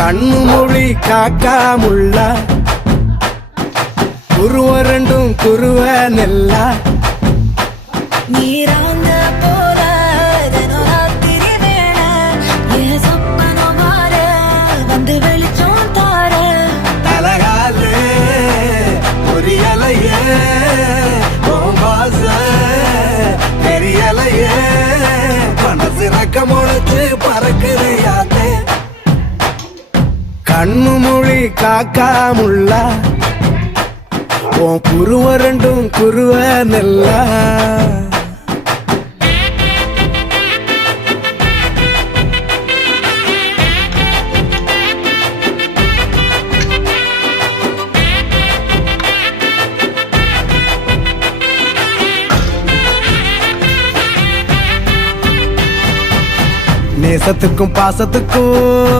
கண்ணு மொழி காக்காமுள்ள குருவ ரெண்டும் குருவ நெல்லா நீராங்க போல ராத்திரி வேளை என் சொப்பனம் மாற வந்து வெளிச்சம் தார தலகாலே பொரியலையே பாச தெரியலையே மனசு ரக்க முளைச்சு பறக்குறியாத்தே கண்ணு மொழி காக்காமுள்ள உன் குருவ ரெண்டும் குருவ நெல்லா நேசத்துக்கும் பாசத்துக்கும்